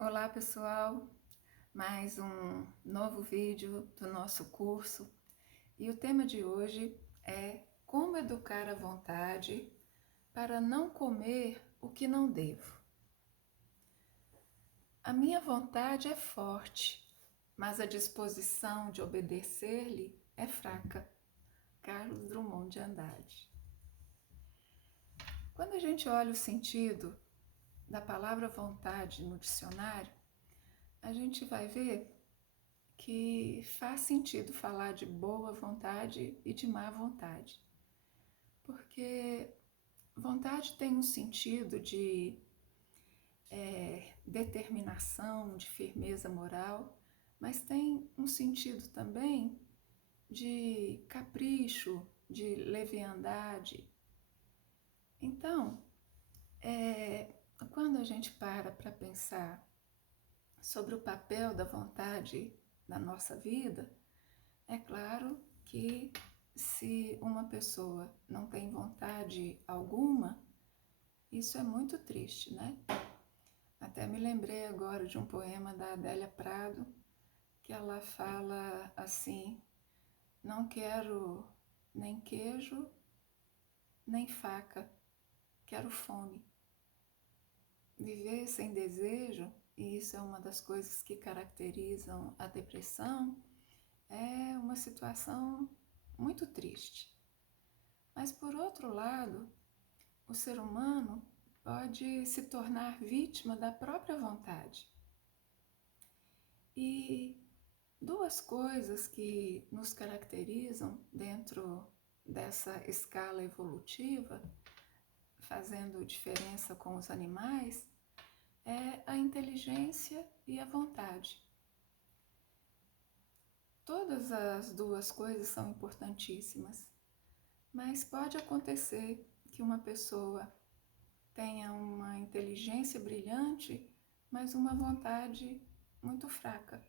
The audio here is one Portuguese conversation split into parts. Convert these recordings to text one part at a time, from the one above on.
Olá pessoal, mais um novo vídeo do nosso curso e o tema de hoje é como educar a vontade para não comer o que não devo. A minha vontade é forte, mas a disposição de obedecer-lhe é fraca. Carlos Drummond de Andrade. Quando a gente olha o sentido da palavra vontade no dicionário, a gente vai ver que faz sentido falar de boa vontade e de má vontade, porque vontade tem um sentido de determinação, de firmeza moral, mas tem um sentido também de capricho, de leviandade. Então, quando a gente para pensar sobre o papel da vontade na nossa vida, é claro que se uma pessoa não tem vontade alguma, isso é muito triste, né? Até me lembrei agora de um poema da Adélia Prado, que ela fala assim: não quero nem queijo, nem faca, quero fome. Viver sem desejo, e isso é uma das coisas que caracterizam a depressão, é uma situação muito triste. Mas, por outro lado, o ser humano pode se tornar vítima da própria vontade. E duas coisas que nos caracterizam dentro dessa escala evolutiva, fazendo diferença com os animais, é a inteligência e a vontade. Todas as duas coisas são importantíssimas, mas pode acontecer que uma pessoa tenha uma inteligência brilhante, mas uma vontade muito fraca.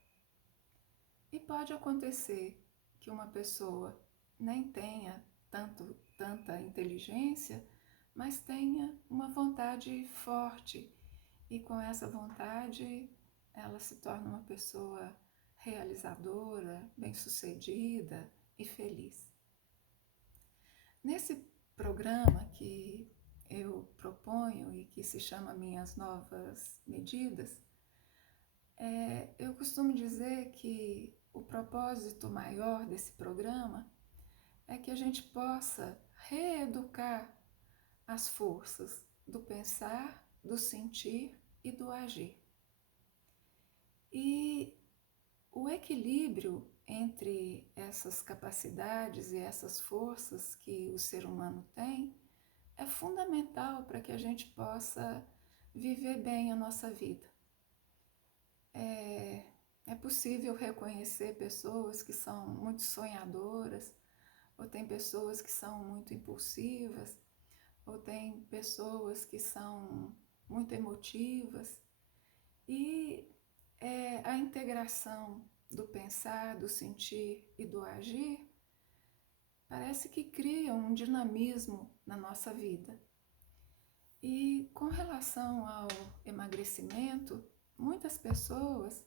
E pode acontecer que uma pessoa nem tenha tanta inteligência, mas tenha uma vontade forte. E com essa vontade, ela se torna uma pessoa realizadora, bem-sucedida e feliz. Nesse programa que eu proponho e que se chama Minhas Novas Medidas, eu costumo dizer que o propósito maior desse programa é que a gente possa reeducar as forças do pensar, do sentir e do agir. E o equilíbrio entre essas capacidades e essas forças que o ser humano tem é fundamental para que a gente possa viver bem a nossa vida. É possível reconhecer pessoas que são muito sonhadoras, ou tem pessoas que são muito impulsivas, ou tem pessoas que são muito emotivas. E a integração do pensar, do sentir e do agir parece que cria um dinamismo na nossa vida. E com relação ao emagrecimento, muitas pessoas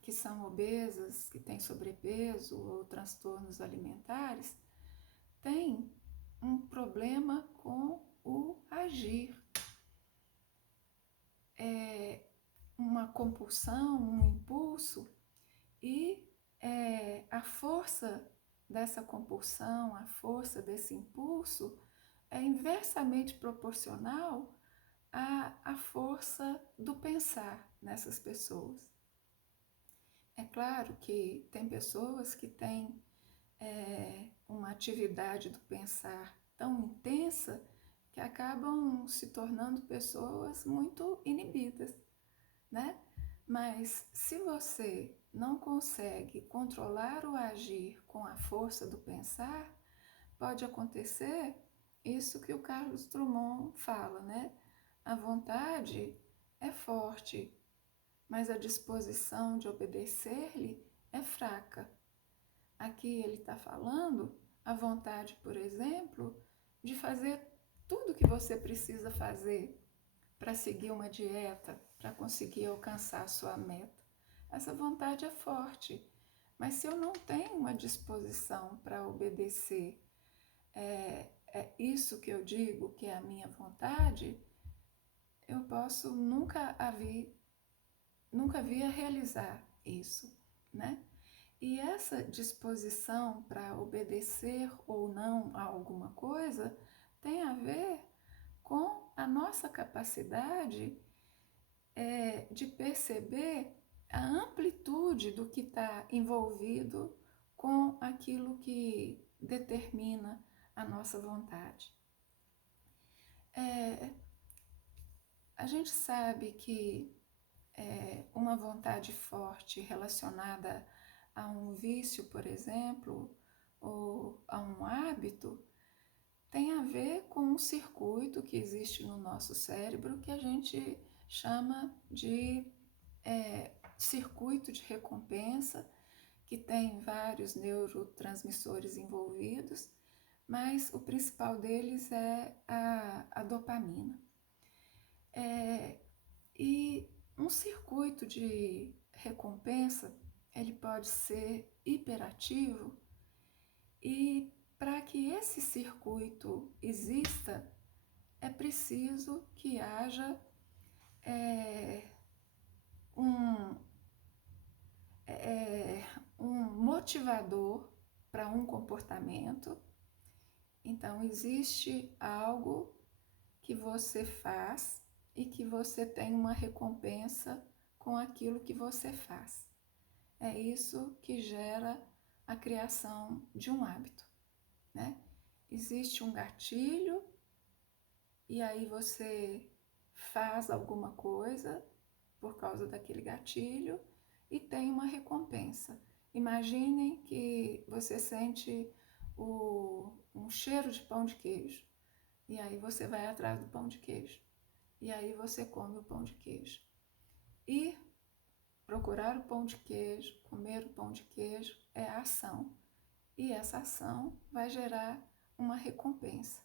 que são obesas, que têm sobrepeso ou transtornos alimentares, têm um problema com o agir. Uma compulsão, um impulso, e a força dessa compulsão, a força desse impulso é inversamente proporcional à força do pensar nessas pessoas. É claro que tem pessoas que têm uma atividade do pensar tão intensa que acabam se tornando pessoas muito inibidas, né? Mas se você não consegue controlar o agir com a força do pensar, pode acontecer isso que o Carlos Drummond fala, né? A vontade é forte, mas a disposição de obedecer-lhe é fraca. Aqui ele está falando a vontade, por exemplo, de fazer tudo o que você precisa fazer para seguir uma dieta, para conseguir alcançar a sua meta. Essa vontade é forte, mas se eu não tenho uma disposição para obedecer, é isso que eu digo que é a minha vontade, eu posso nunca vir a realizar isso, né? E essa disposição para obedecer ou não a alguma coisa tem a ver com a nossa capacidade de perceber a amplitude do que está envolvido com aquilo que determina a nossa vontade. A gente sabe que uma vontade forte relacionada a um vício, por exemplo, ou a um hábito, tem a ver com um circuito que existe no nosso cérebro que a gente chama de circuito de recompensa, que tem vários neurotransmissores envolvidos, mas o principal deles é a dopamina. E um circuito de recompensa, ele pode ser hiperativo, e para que esse circuito exista, é preciso que haja um, um motivador para um comportamento. Então, existe algo que você faz e que você tem uma recompensa com aquilo que você faz. É isso que gera a criação de um hábito, né? Existe um gatilho e aí você faz alguma coisa por causa daquele gatilho e tem uma recompensa. Imaginem que você sente um cheiro de pão de queijo e aí você vai atrás do pão de queijo e aí você come o pão de queijo. E procurar o pão de queijo, comer o pão de queijo é a ação. E essa ação vai gerar uma recompensa.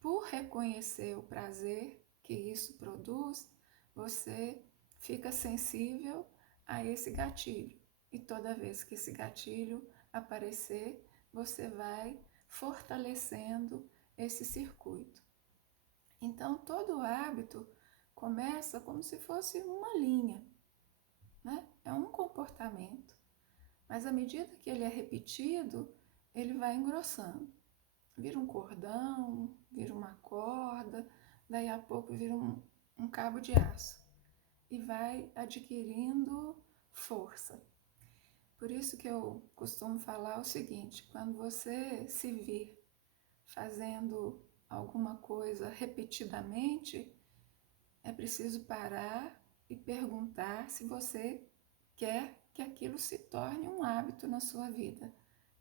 Por reconhecer o prazer que isso produz, você fica sensível a esse gatilho. E toda vez que esse gatilho aparecer, você vai fortalecendo esse circuito. Então, todo hábito começa como se fosse uma linha, né? É um comportamento, mas à medida que ele é repetido, ele vai engrossando. Vira um cordão, vira uma corda, daí a pouco vira um cabo de aço e vai adquirindo força. Por isso que eu costumo falar o seguinte: quando você se vir fazendo alguma coisa repetidamente, é preciso parar e perguntar se você quer que aquilo se torne um hábito na sua vida,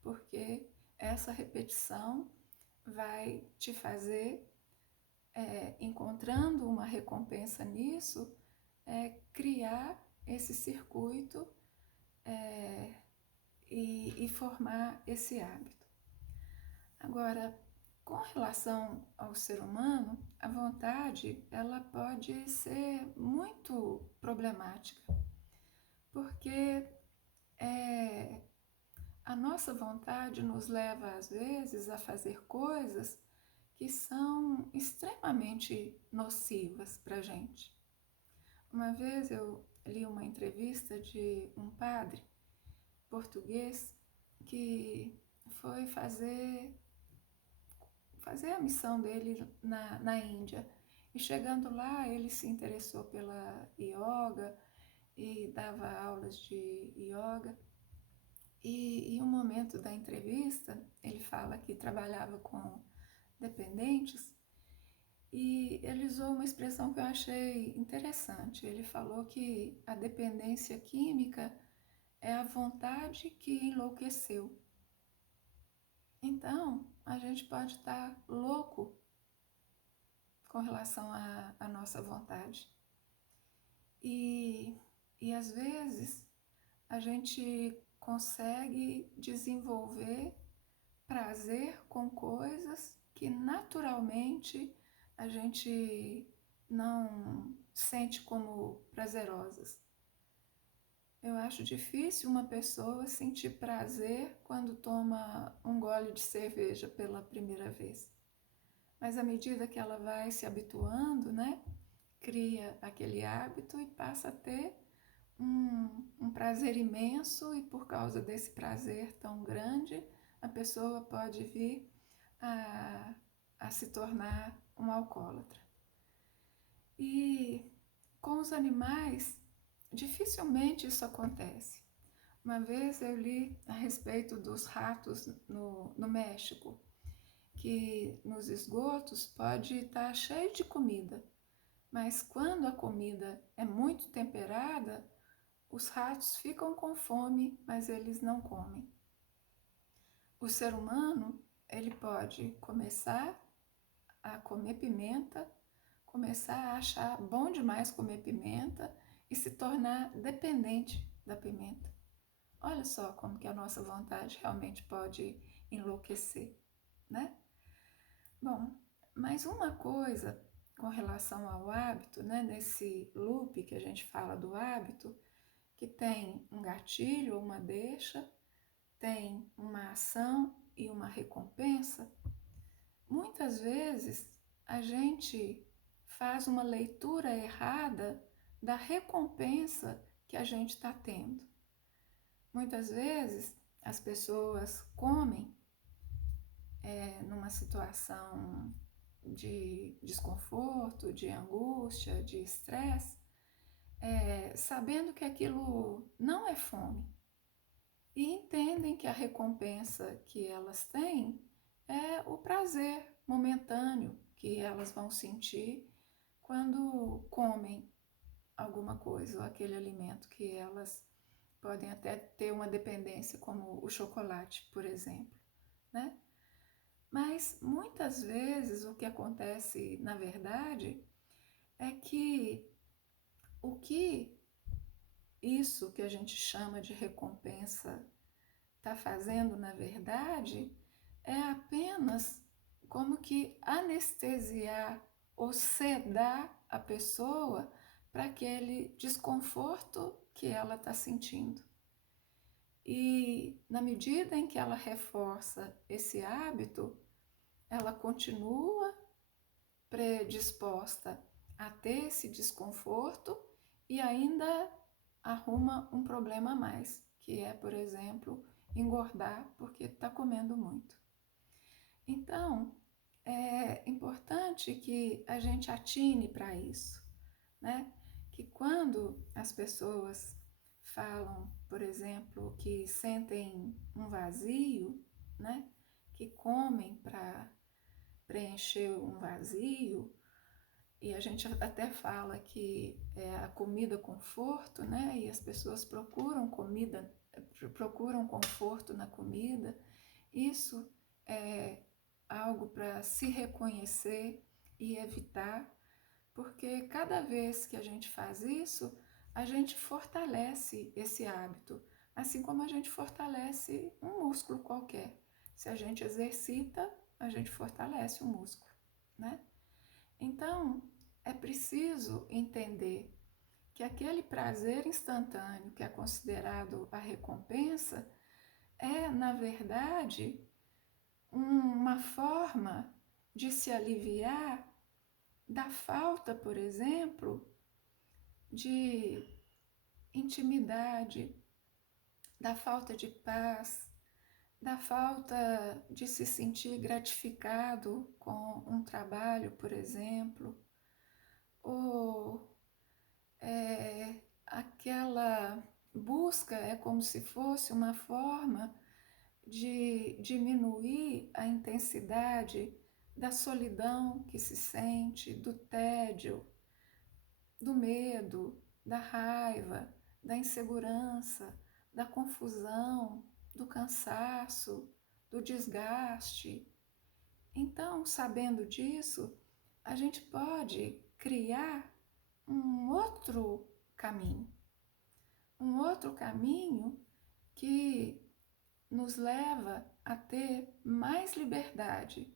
porque essa repetição vai te fazer, encontrando uma recompensa nisso, criar esse circuito e formar esse hábito. Agora, com relação ao ser humano, a vontade ela pode ser muito problemática, porque a nossa vontade nos leva, às vezes, a fazer coisas que são extremamente nocivas para a gente. Uma vez eu li uma entrevista de um padre português que foi fazer a missão dele na Índia. E chegando lá, ele se interessou pela yoga e dava aulas de yoga. E em um momento da entrevista, ele fala que trabalhava com dependentes e ele usou uma expressão que eu achei interessante. Ele falou que a dependência química é a vontade que enlouqueceu. Então, a gente pode estar louco com relação à nossa vontade. E às vezes a gente consegue desenvolver prazer com coisas que naturalmente a gente não sente como prazerosas. Eu acho difícil uma pessoa sentir prazer quando toma um gole de cerveja pela primeira vez. Mas à medida que ela vai se habituando, né, cria aquele hábito e passa a ter um prazer imenso, e por causa desse prazer tão grande, a pessoa pode vir a se tornar um alcoólatra. E com os animais, dificilmente isso acontece. Uma vez eu li a respeito dos ratos no México, que nos esgotos pode estar cheio de comida, mas quando a comida é muito temperada, os ratos ficam com fome, mas eles não comem. O ser humano, ele pode começar a comer pimenta, começar a achar bom demais comer pimenta e se tornar dependente da pimenta. Olha só como que a nossa vontade realmente pode enlouquecer, né? Bom, mas uma coisa com relação ao hábito, né, nesse loop que a gente fala do hábito, que tem um gatilho ou uma deixa, tem uma ação e uma recompensa, muitas vezes a gente faz uma leitura errada da recompensa que a gente está tendo. Muitas vezes as pessoas comem numa situação de desconforto, de angústia, de estresse, sabendo que aquilo não é fome, e entendem que a recompensa que elas têm é o prazer momentâneo que elas vão sentir quando comem alguma coisa, ou aquele alimento que elas podem até ter uma dependência, como o chocolate, por exemplo, né? Mas muitas vezes o que acontece, na verdade, é que o que isso que a gente chama de recompensa está fazendo, na verdade, é apenas como que anestesiar ou sedar a pessoa para aquele desconforto que ela está sentindo. E na medida em que ela reforça esse hábito, ela continua predisposta a ter esse desconforto e ainda arruma um problema a mais, que é, por exemplo, engordar porque está comendo muito. Então, é importante que a gente atine para isso, né? Que quando as pessoas falam, por exemplo, que sentem um vazio, né? Que comem para preencher um vazio, e a gente até fala que é a comida conforto, né? E as pessoas procuram conforto na comida. Isso é algo para se reconhecer e evitar, porque cada vez que a gente faz isso, a gente fortalece esse hábito, assim como a gente fortalece um músculo qualquer. Se a gente exercita, a gente fortalece o músculo, né? Então, é preciso entender que aquele prazer instantâneo que é considerado a recompensa é, na verdade, uma forma de se aliviar da falta, por exemplo, de intimidade, da falta de paz, da falta de se sentir gratificado com um trabalho, por exemplo, ou aquela busca é como se fosse uma forma de diminuir a intensidade da solidão que se sente, do tédio, do medo, da raiva, da insegurança, da confusão, do cansaço, do desgaste. Então, sabendo disso, a gente pode criar um outro caminho. Um outro caminho que nos leva a ter mais liberdade,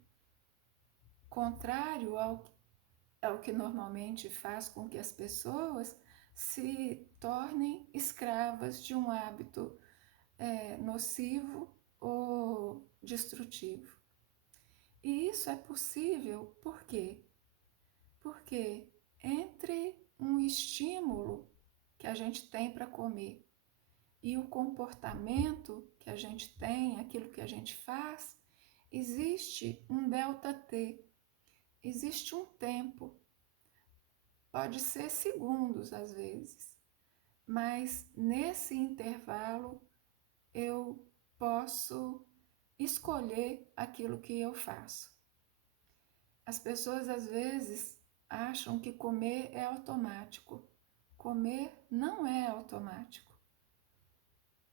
contrário ao é o que normalmente faz com que as pessoas se tornem escravas de um hábito nocivo ou destrutivo. E isso é possível por quê? Porque entre um estímulo que a gente tem para comer e o comportamento que a gente tem, aquilo que a gente faz, existe um delta T, existe um tempo, pode ser segundos às vezes, mas nesse intervalo eu posso escolher aquilo que eu faço. As pessoas às vezes acham que comer é automático. Comer não é automático.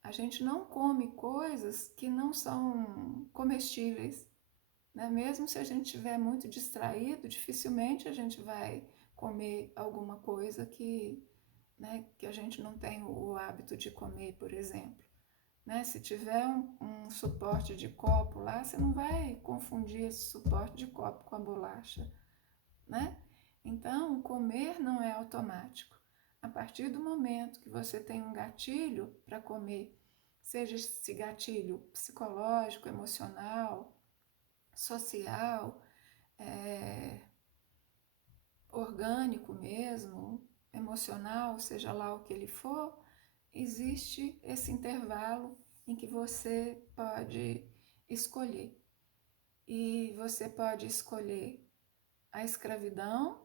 A gente não come coisas que não são comestíveis, né? Mesmo se a gente estiver muito distraído, dificilmente a gente vai comer alguma coisa que a gente não tem o hábito de comer, por exemplo. Né? Se tiver um suporte de copo lá, você não vai confundir esse suporte de copo com a bolacha, né? Então, comer não é automático. A partir do momento que você tem um gatilho para comer, seja esse gatilho psicológico, emocional, social, é, orgânico mesmo, emocional, seja lá o que ele for, existe esse intervalo em que você pode escolher. E você pode escolher a escravidão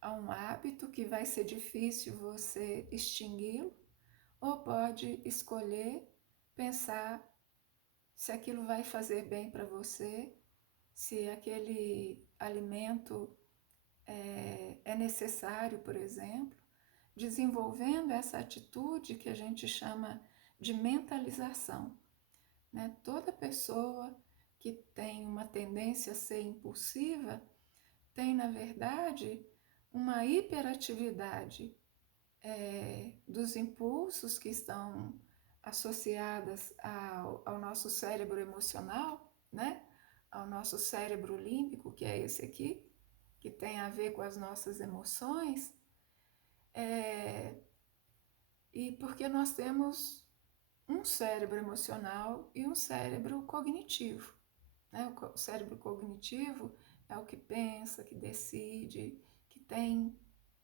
a um hábito que vai ser difícil você extingui-lo, ou pode escolher pensar se aquilo vai fazer bem para você, se aquele alimento é necessário, por exemplo, desenvolvendo essa atitude que a gente chama de mentalização. Né? Toda pessoa que tem uma tendência a ser impulsiva tem, na verdade, uma hiperatividade dos impulsos que estão associadas ao nosso cérebro emocional, né? Ao nosso cérebro límbico, que é esse aqui, que tem a ver com as nossas emoções, e porque nós temos um cérebro emocional e um cérebro cognitivo. Né? O cérebro cognitivo é o que pensa, que decide, que tem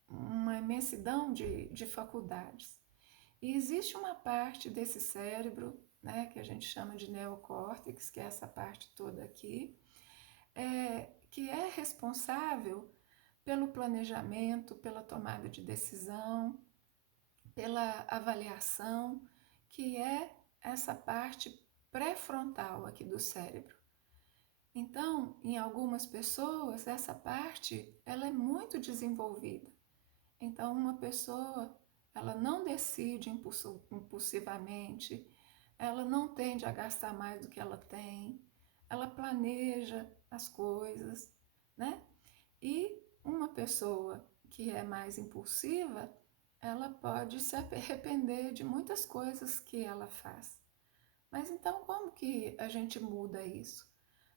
uma imensidão de faculdades. E existe uma parte desse cérebro, né, que a gente chama de neocórtex, que é essa parte toda aqui, que é responsável pelo planejamento, pela tomada de decisão, pela avaliação, que é essa parte pré-frontal aqui do cérebro. Então, em algumas pessoas, essa parte ela é muito desenvolvida. Então, uma pessoa ela não decide impulsivamente, ela não tende a gastar mais do que ela tem, ela planeja as coisas, né? E uma pessoa que é mais impulsiva, ela pode se arrepender de muitas coisas que ela faz. Mas então como que a gente muda isso?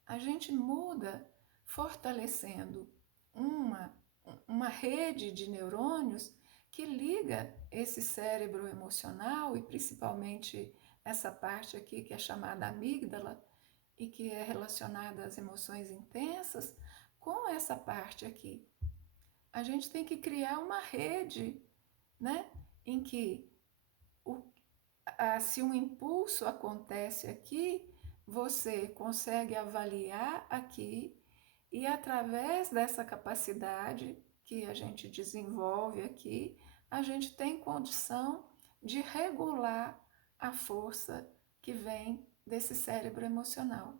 A gente muda fortalecendo uma, uma rede de neurônios que liga esse cérebro emocional e principalmente essa parte aqui que é chamada amígdala e que é relacionada às emoções intensas com essa parte aqui. A gente tem que criar uma rede, né, em que se um impulso acontece aqui, você consegue avaliar aqui e através dessa capacidade que a gente desenvolve aqui, a gente tem condição de regular a força que vem desse cérebro emocional.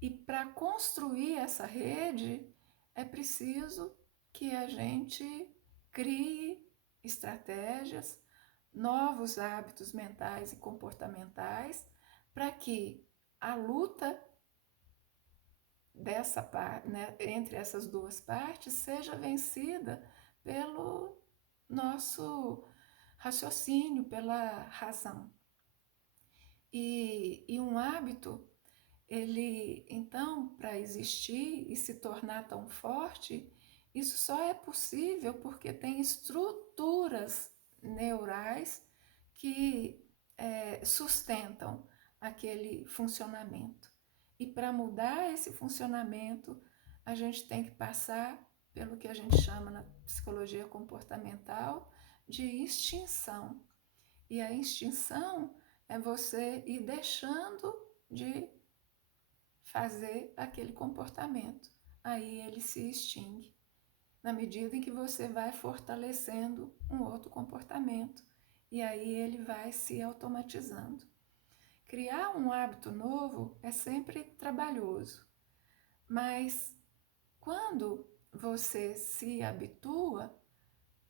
E para construir essa rede, é preciso que a gente crie estratégias, novos hábitos mentais e comportamentais, para que a luta dessa parte, né, entre essas duas partes seja vencida pelo nosso raciocínio, pela razão. E um hábito, ele, então, para existir e se tornar tão forte, Isso só é possível porque tem estruturas neurais que sustentam aquele funcionamento. E para mudar esse funcionamento, a gente tem que passar pelo que a gente chama na psicologia comportamental de extinção. E a extinção é você ir deixando de fazer aquele comportamento. Aí ele se extingue, na medida em que você vai fortalecendo um outro comportamento. E aí ele vai se automatizando. Criar um hábito novo é sempre trabalhoso, mas quando você se habitua,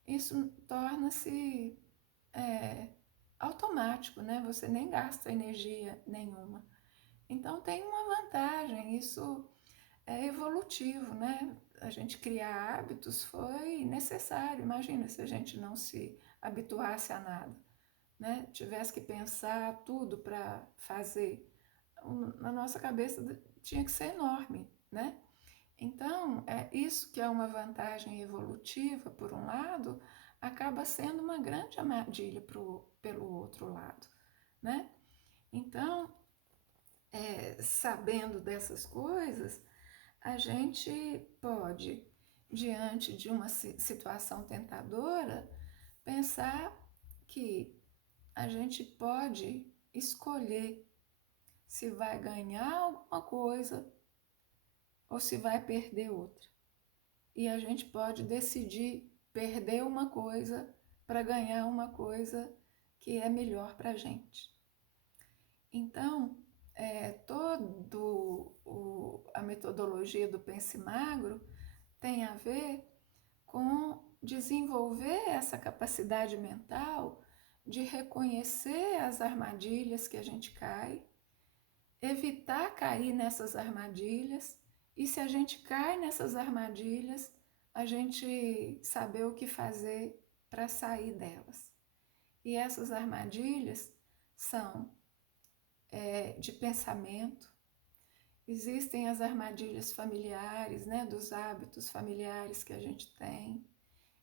isso torna-se automático, né? Você nem gasta energia nenhuma. Então tem uma vantagem, isso é evolutivo, né? A gente criar hábitos foi necessário. Imagina se a gente não se habituasse a nada, né? Tivesse que pensar tudo para fazer. Na nossa cabeça tinha que ser enorme, né? Então, isso que é uma vantagem evolutiva, por um lado, acaba sendo uma grande armadilha pelo outro lado, né? Então, sabendo dessas coisas, a gente pode, diante de uma situação tentadora, pensar que a gente pode escolher se vai ganhar alguma coisa ou se vai perder outra. E a gente pode decidir perder uma coisa para ganhar uma coisa que é melhor para a gente. Então, a metodologia do Pense Magro tem a ver com desenvolver essa capacidade mental de reconhecer as armadilhas que a gente cai, evitar cair nessas armadilhas, e se a gente cai nessas armadilhas, a gente saber o que fazer para sair delas. E essas armadilhas são de pensamento. Existem as armadilhas familiares, né, dos hábitos familiares que a gente tem.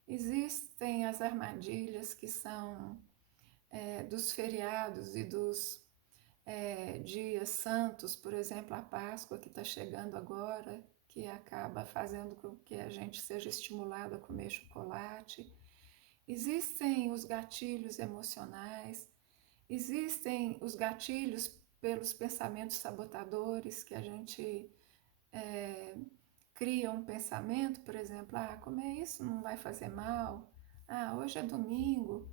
Existem as armadilhas que são dos feriados e dos dias santos, por exemplo, a Páscoa que está chegando agora, que acaba fazendo com que a gente seja estimulado a comer chocolate. Existem os gatilhos emocionais, existem os gatilhos pelos pensamentos sabotadores, que a gente cria um pensamento, por exemplo, comer isso não vai fazer mal, hoje é domingo,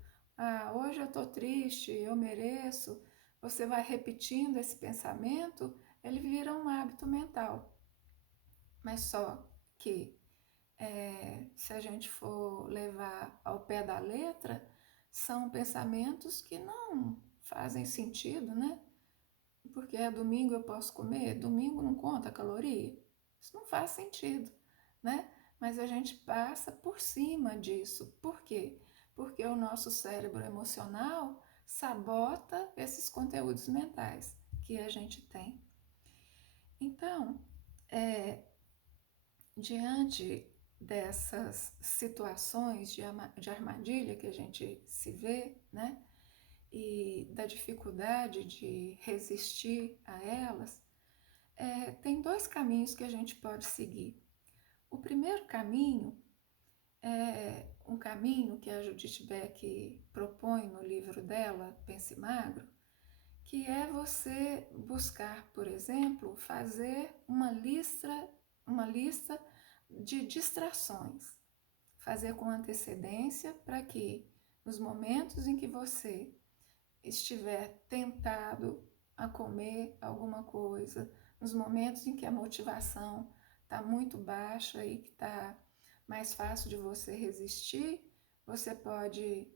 hoje eu estou triste, eu mereço. Você vai repetindo esse pensamento, ele vira um hábito mental. Mas só que se a gente for levar ao pé da letra, são pensamentos que não fazem sentido, né? Porque domingo eu posso comer, domingo não conta caloria. Isso não faz sentido, né? Mas a gente passa por cima disso. Por quê? Porque o nosso cérebro emocional sabota esses conteúdos mentais que a gente tem. Então, diante dessas situações de armadilha que a gente se vê, né? E da dificuldade de resistir a elas, tem dois caminhos que a gente pode seguir. O primeiro caminho é um caminho que a Judith Beck propõe no livro dela, Pense Magro, que é você buscar, por exemplo, fazer uma lista de distrações. Fazer com antecedência para que nos momentos em que você estiver tentado a comer alguma coisa, nos momentos em que a motivação está muito baixa e que está mais fácil de você resistir, você pode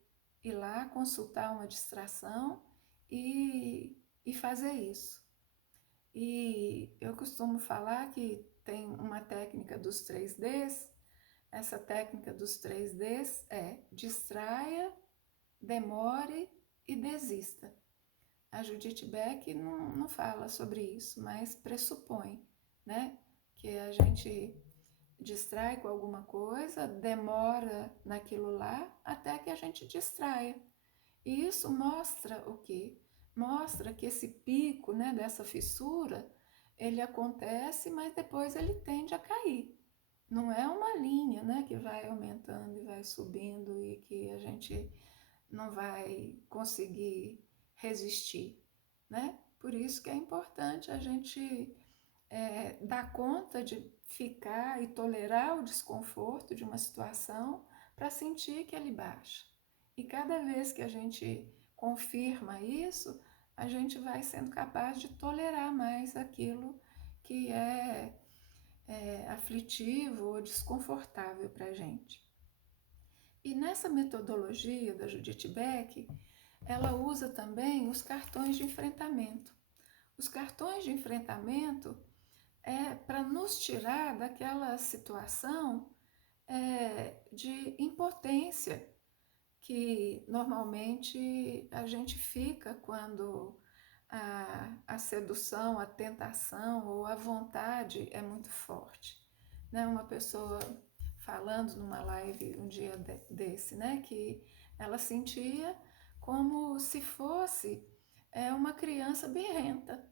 ir lá consultar uma distração e fazer isso. E eu costumo falar que tem uma técnica dos 3Ds. Essa técnica dos 3Ds é distraia, demore e desista. A Judith Beck não fala sobre isso, mas pressupõe, né, que a gente distrai com alguma coisa, demora naquilo lá até que a gente distraia. E isso mostra o quê? Mostra que esse pico, né, dessa fissura, ele acontece, mas depois ele tende a cair. Não é uma linha, né, que vai aumentando e vai subindo e que a gente não vai conseguir resistir, né? Por isso que é importante a gente dar conta de ficar e tolerar o desconforto de uma situação para sentir que ele baixa. E cada vez que a gente confirma isso, a gente vai sendo capaz de tolerar mais aquilo que é aflitivo ou desconfortável para a gente. E nessa metodologia da Judith Beck, ela usa também os cartões de enfrentamento. Os cartões de enfrentamento é para nos tirar daquela situação de impotência que normalmente a gente fica quando a sedução, a tentação ou a vontade é muito forte. Né? Uma pessoa falando numa live um dia desse, né, que ela sentia como se fosse uma criança birrenta,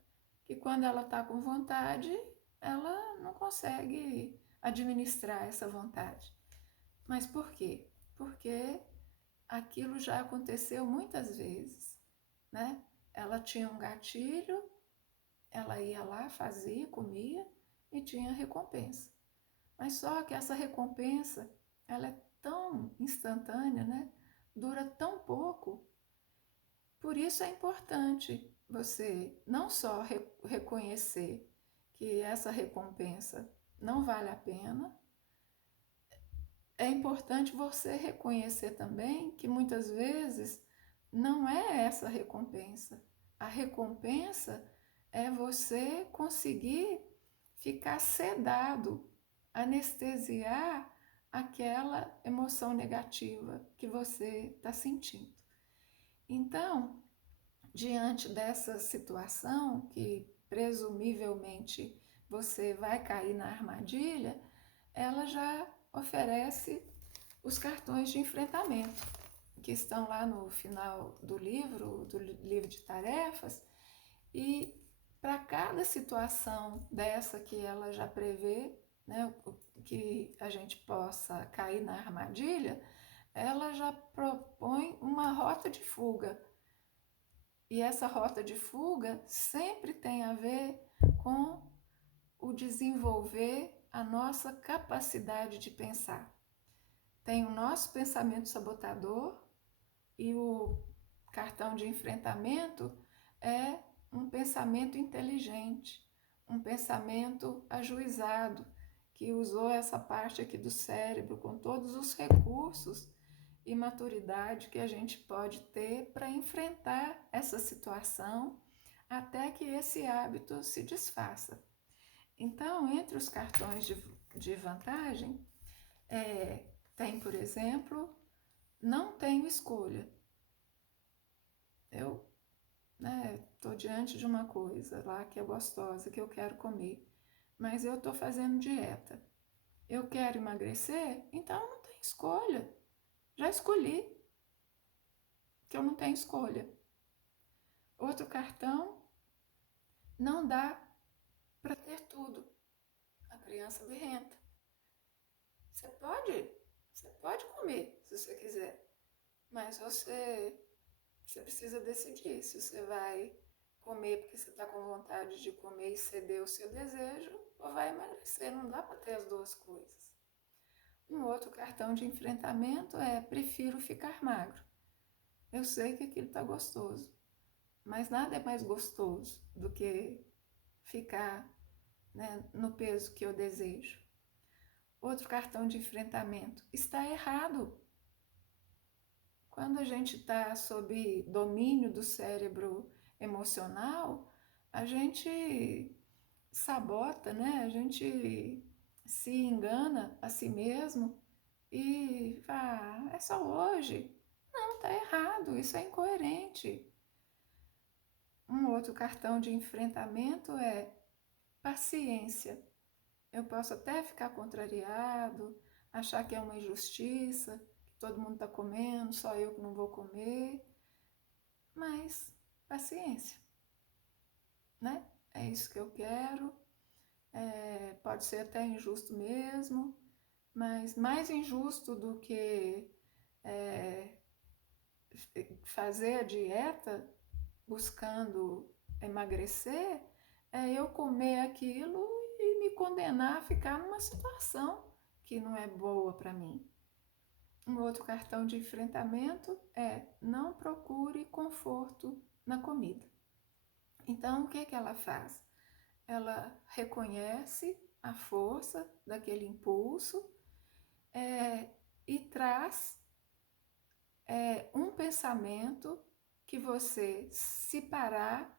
que quando ela está com vontade, ela não consegue administrar essa vontade. Mas por quê? Porque aquilo já aconteceu muitas vezes, né? Ela tinha um gatilho, ela ia lá, fazia, comia e tinha recompensa. Mas só que essa recompensa, ela é tão instantânea, né? Dura tão pouco. Por isso é importante você não só reconhecer que essa recompensa não vale a pena, é importante você reconhecer também que muitas vezes não é essa a recompensa. A recompensa é você conseguir ficar sedado, anestesiar aquela emoção negativa que você está sentindo. Então, diante dessa situação que presumivelmente você vai cair na armadilha, ela já oferece os cartões de enfrentamento, que estão lá no final do livro de tarefas, e para cada situação dessa que ela já prevê, né, que a gente possa cair na armadilha, ela já propõe uma rota de fuga. E essa rota de fuga sempre tem a ver com o desenvolver a nossa capacidade de pensar. Tem o nosso pensamento sabotador e o cartão de enfrentamento é um pensamento inteligente, um pensamento ajuizado, que usou essa parte aqui do cérebro com todos os recursos e maturidade que a gente pode ter para enfrentar essa situação até que esse hábito se desfaça. Então, entre os cartões de vantagem, tem, por exemplo, não tenho escolha. Eu estou diante de uma coisa lá que é gostosa, que eu quero comer, mas eu estou fazendo dieta. Eu quero emagrecer, então eu não tenho escolha. Já escolhi que eu não tenho escolha. Outro cartão, não dá para ter tudo. A criança birrenta. Você pode comer se você quiser, mas você precisa decidir se você vai comer porque você está com vontade de comer e ceder o seu desejo ou vai emagrecer. Não dá para ter as duas coisas. Um outro cartão de enfrentamento é prefiro ficar magro. Eu sei que aquilo está gostoso, mas nada é mais gostoso do que ficar, né, no peso que eu desejo. Outro cartão de enfrentamento, está errado. Quando a gente está sob domínio do cérebro emocional, a gente sabota, né? A gente se engana a si mesmo e é só hoje. Não, tá errado, isso é incoerente. Um outro cartão de enfrentamento é paciência. eu posso até ficar contrariado, achar que é uma injustiça, que todo mundo está comendo, só eu que não vou comer, mas paciência, né? É isso que eu quero, pode ser até injusto mesmo, mas mais injusto do que é, fazer a dieta buscando emagrecer é eu comer aquilo e me condenar a ficar numa situação que não é boa para mim. Um outro cartão de enfrentamento é não procure conforto na comida. Então, o que que ela faz? Ela reconhece a força daquele impulso e traz um pensamento que você, se parar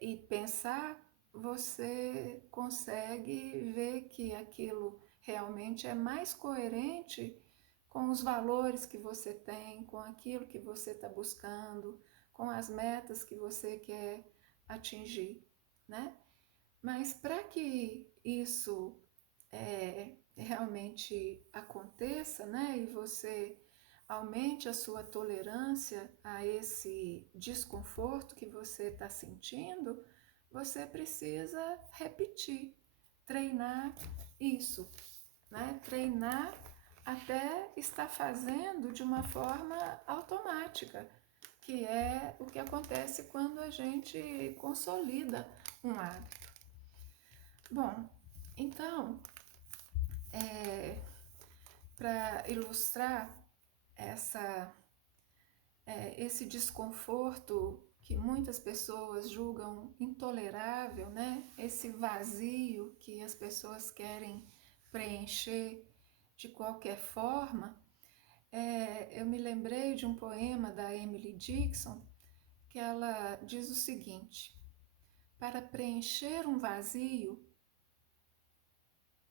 e pensar, você consegue ver que aquilo realmente é mais coerente com os valores que você tem, com aquilo que você está buscando, com as metas que você quer atingir, né? Mas para que isso realmente aconteça, né? E você aumente a sua tolerância a esse desconforto que você está sentindo, você precisa repetir, treinar isso, né? Treinar até estar fazendo de uma forma automática, que é o que acontece quando a gente consolida um hábito. Bom, então, para ilustrar esse desconforto que muitas pessoas julgam intolerável, né? Esse vazio que as pessoas querem preencher de qualquer forma, eu me lembrei de um poema da Emily Dickinson que ela diz o seguinte: para preencher um vazio,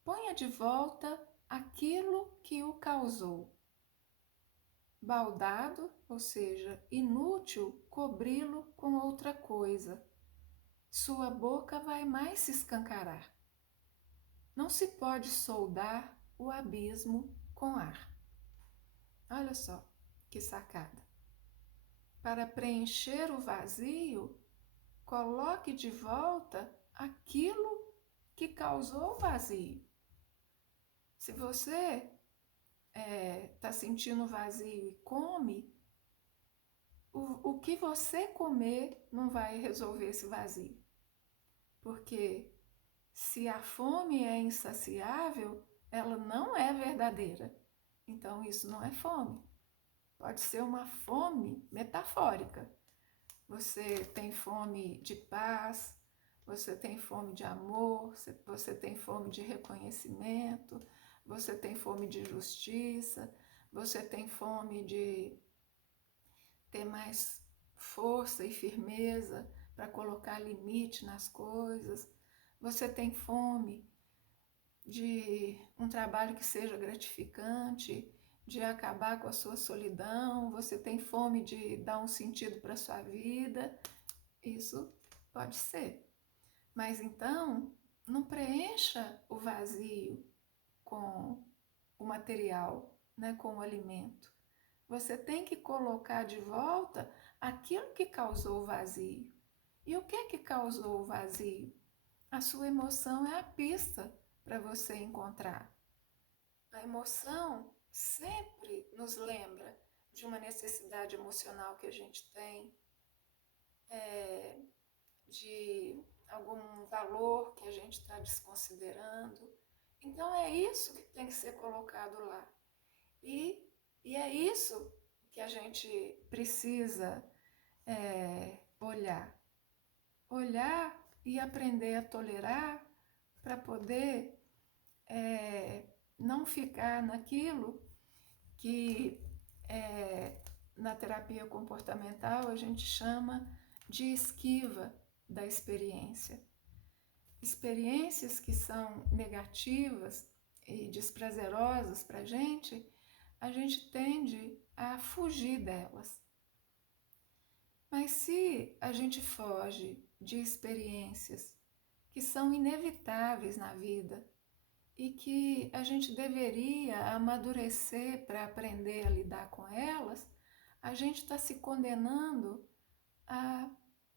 ponha de volta aquilo que o causou. Baldado, ou seja, inútil cobri-lo com outra coisa. Sua boca vai mais se escancarar. Não se pode soldar o abismo com ar. Olha só que sacada. Para preencher o vazio, coloque de volta aquilo que causou o vazio. Se você está sentindo vazio e come, o que você comer não vai resolver esse vazio. Porque se a fome é insaciável, ela não é verdadeira. Então isso não é fome. Pode ser uma fome metafórica. Você tem fome de paz, você tem fome de amor, você tem fome de reconhecimento, você tem fome de justiça, você tem fome de ter mais força e firmeza para colocar limite nas coisas. Você tem fome de um trabalho que seja gratificante, de acabar com a sua solidão, você tem fome de dar um sentido para a sua vida. Isso pode ser. Mas então, não preencha o vazio com o material, né, com o alimento. Você tem que colocar de volta aquilo que causou o vazio. E o que é que causou o vazio? A sua emoção é a pista para você encontrar. A emoção sempre nos lembra de uma necessidade emocional que a gente tem, de algum valor que a gente está desconsiderando. Então é isso que tem que ser colocado lá. E é isso que a gente precisa olhar. Olhar e aprender a tolerar para poder não ficar naquilo que na terapia comportamental a gente chama de esquiva da experiência. Experiências que são negativas e desprazerosas para a gente tende a fugir delas. Mas se a gente foge de experiências que são inevitáveis na vida e que a gente deveria amadurecer para aprender a lidar com elas, a gente está se condenando a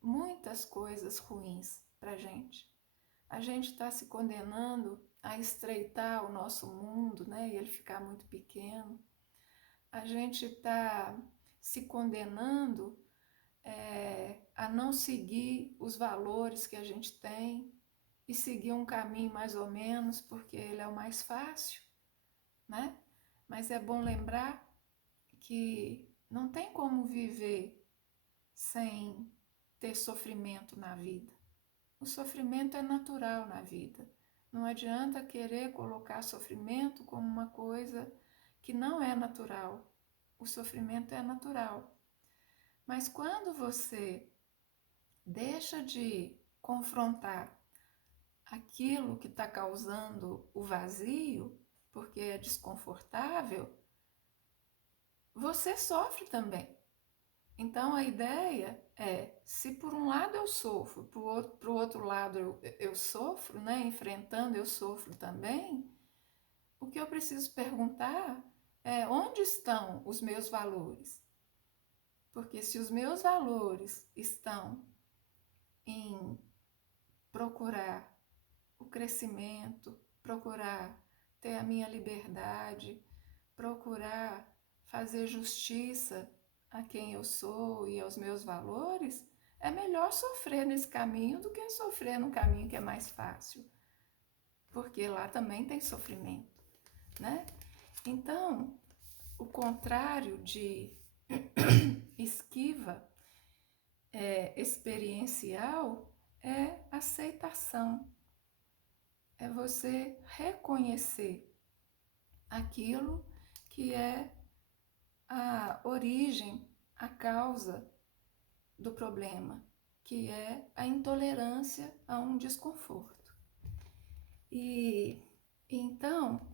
muitas coisas ruins para a gente. A gente está se condenando a estreitar o nosso mundo, né, e ele ficar muito pequeno. A gente está se condenando a não seguir os valores que a gente tem e seguir um caminho mais ou menos, porque ele é o mais fácil, né? Mas é bom lembrar que não tem como viver sem ter sofrimento na vida. O sofrimento é natural na vida. Não adianta querer colocar sofrimento como uma coisa que não é natural. O sofrimento é natural. Mas quando você deixa de confrontar aquilo que está causando o vazio, porque é desconfortável, você sofre também. Então a ideia é, se por um lado eu sofro, para o outro lado eu sofro, né? Enfrentando eu sofro também, o que eu preciso perguntar é onde estão os meus valores? Porque se os meus valores estão em procurar o crescimento, procurar ter a minha liberdade, procurar fazer justiça a quem eu sou e aos meus valores, é melhor sofrer nesse caminho do que sofrer num caminho que é mais fácil, porque lá também tem sofrimento, né? Então, o contrário de esquiva experiencial é aceitação, é você reconhecer aquilo que é a origem, a causa do problema, que é a intolerância a um desconforto. E então,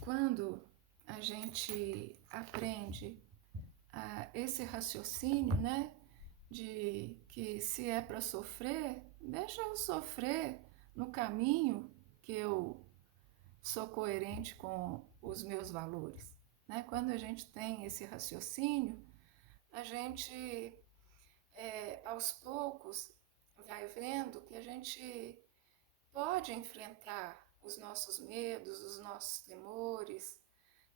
quando a gente aprende esse raciocínio, né, de que se é para sofrer, deixa eu sofrer no caminho que eu sou coerente com os meus valores, né? Quando a gente tem esse raciocínio, a gente aos poucos vai vendo que a gente pode enfrentar os nossos medos, os nossos temores,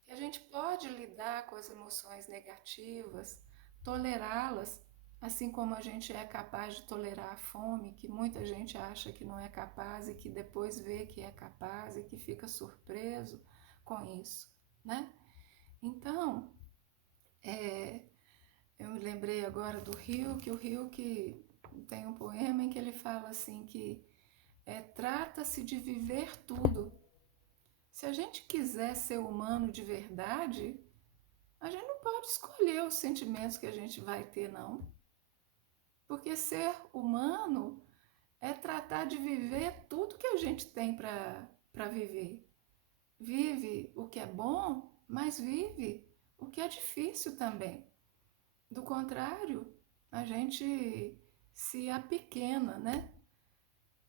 que a gente pode lidar com as emoções negativas, tolerá-las, assim como a gente é capaz de tolerar a fome, que muita gente acha que não é capaz e que depois vê que é capaz e que fica surpreso com isso, né? Então, eu me lembrei agora do Rilke, o Rilke tem um poema em que ele fala assim que trata-se de viver tudo. Se a gente quiser ser humano de verdade, a gente não pode escolher os sentimentos que a gente vai ter, não. Porque ser humano é tratar de viver tudo que a gente tem para viver. Vive o que é bom, mas vive o que é difícil também. Do contrário, a gente se apequena, né?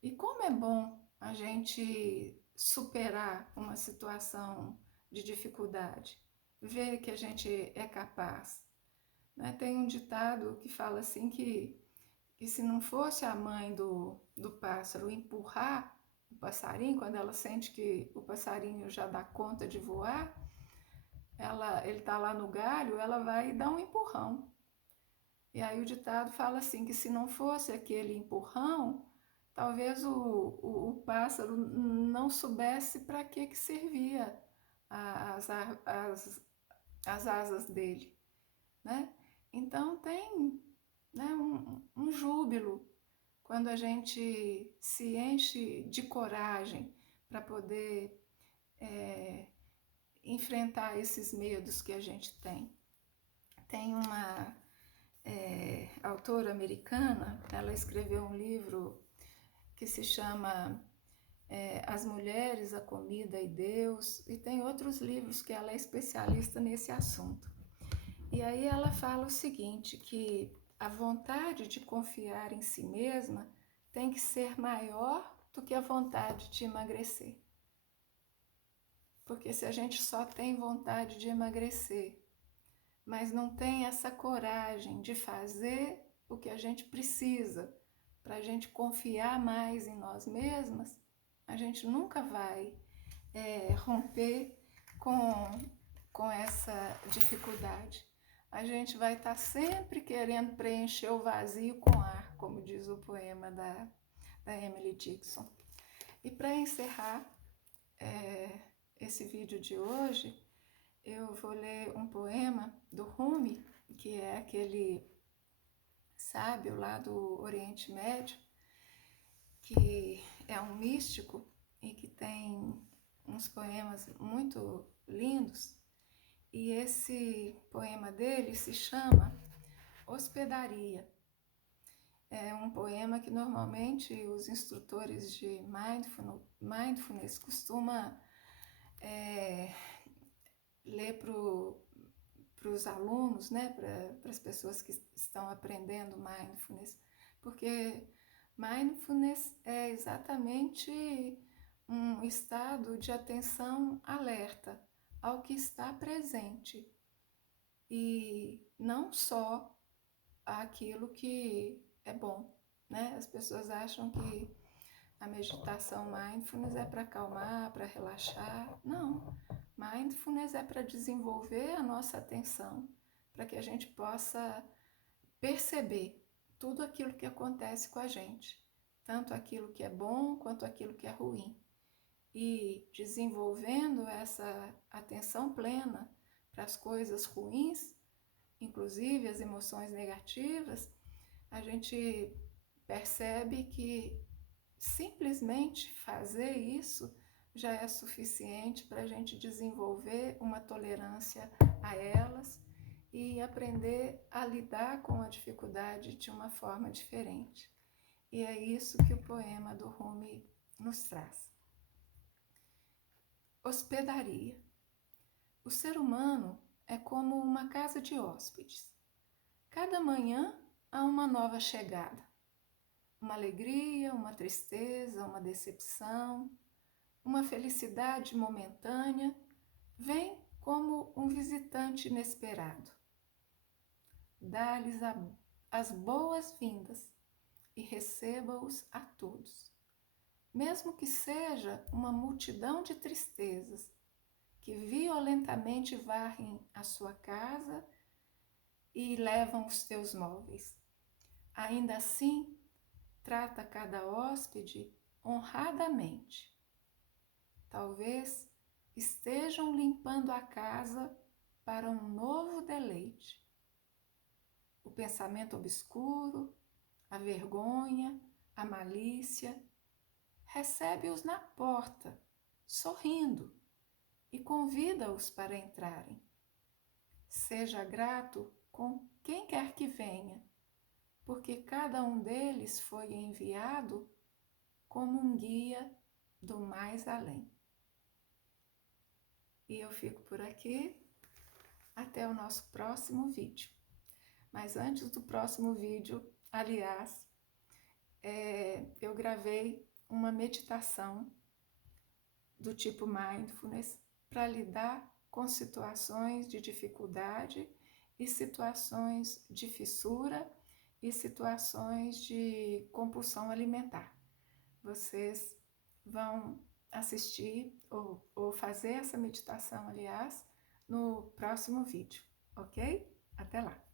E como é bom a gente superar uma situação de dificuldade, ver que a gente é capaz. Né? Tem um ditado que fala assim que se não fosse a mãe do pássaro empurrar o passarinho, quando ela sente que o passarinho já dá conta de voar, ele está lá no galho, ela vai dar um empurrão. E aí o ditado fala assim, que se não fosse aquele empurrão, talvez o pássaro não soubesse para que servia as, as, as asas dele, né? Então tem, né, um júbilo quando a gente se enche de coragem para poder enfrentar esses medos que a gente tem. Tem uma autora americana, ela escreveu um livro que se chama As Mulheres, a Comida e Deus, e tem outros livros que ela é especialista nesse assunto. E aí ela fala o seguinte, que a vontade de confiar em si mesma tem que ser maior do que a vontade de emagrecer. Porque se a gente só tem vontade de emagrecer, mas não tem essa coragem de fazer o que a gente precisa para a gente confiar mais em nós mesmas, a gente nunca vai romper com essa dificuldade. A gente vai estar sempre querendo preencher o vazio com ar, como diz o poema da Emily Dickinson. E para encerrar esse vídeo de hoje, eu vou ler um poema do Rumi, que é aquele sábio lá do Oriente Médio, que é um místico e que tem uns poemas muito lindos. E esse poema dele se chama Hospedaria. É um poema que normalmente os instrutores de mindfulness costumam ler para os alunos, né, para as pessoas que estão aprendendo mindfulness, porque mindfulness é exatamente um estado de atenção alerta ao que está presente e não só aquilo que é bom, né? As pessoas acham que a meditação mindfulness é para acalmar, para relaxar. Não, mindfulness é para desenvolver a nossa atenção, para que a gente possa perceber tudo aquilo que acontece com a gente, tanto aquilo que é bom quanto aquilo que é ruim. E desenvolvendo essa atenção plena para as coisas ruins, inclusive as emoções negativas, a gente percebe que simplesmente fazer isso já é suficiente para a gente desenvolver uma tolerância a elas e aprender a lidar com a dificuldade de uma forma diferente. E é isso que o poema do Rumi nos traz. Hospedaria. O ser humano é como uma casa de hóspedes. Cada manhã há uma nova chegada. Uma alegria, uma tristeza, uma decepção, uma felicidade momentânea, vem como um visitante inesperado. Dá-lhes as boas-vindas e receba-os a todos, mesmo que seja uma multidão de tristezas que violentamente varrem a sua casa e levam os teus móveis. Ainda assim, trata cada hóspede honradamente. Talvez estejam limpando a casa para um novo deleite. O pensamento obscuro, a vergonha, a malícia, recebe-os na porta, sorrindo, e convida-os para entrarem. Seja grato com quem quer que venha, porque cada um deles foi enviado como um guia do mais além. E eu fico por aqui, até o nosso próximo vídeo. Mas antes do próximo vídeo, aliás, eu gravei uma meditação do tipo mindfulness para lidar com situações de dificuldade e situações de fissura e situações de compulsão alimentar. Vocês vão assistir ou fazer essa meditação, aliás, no próximo vídeo, ok? Até lá!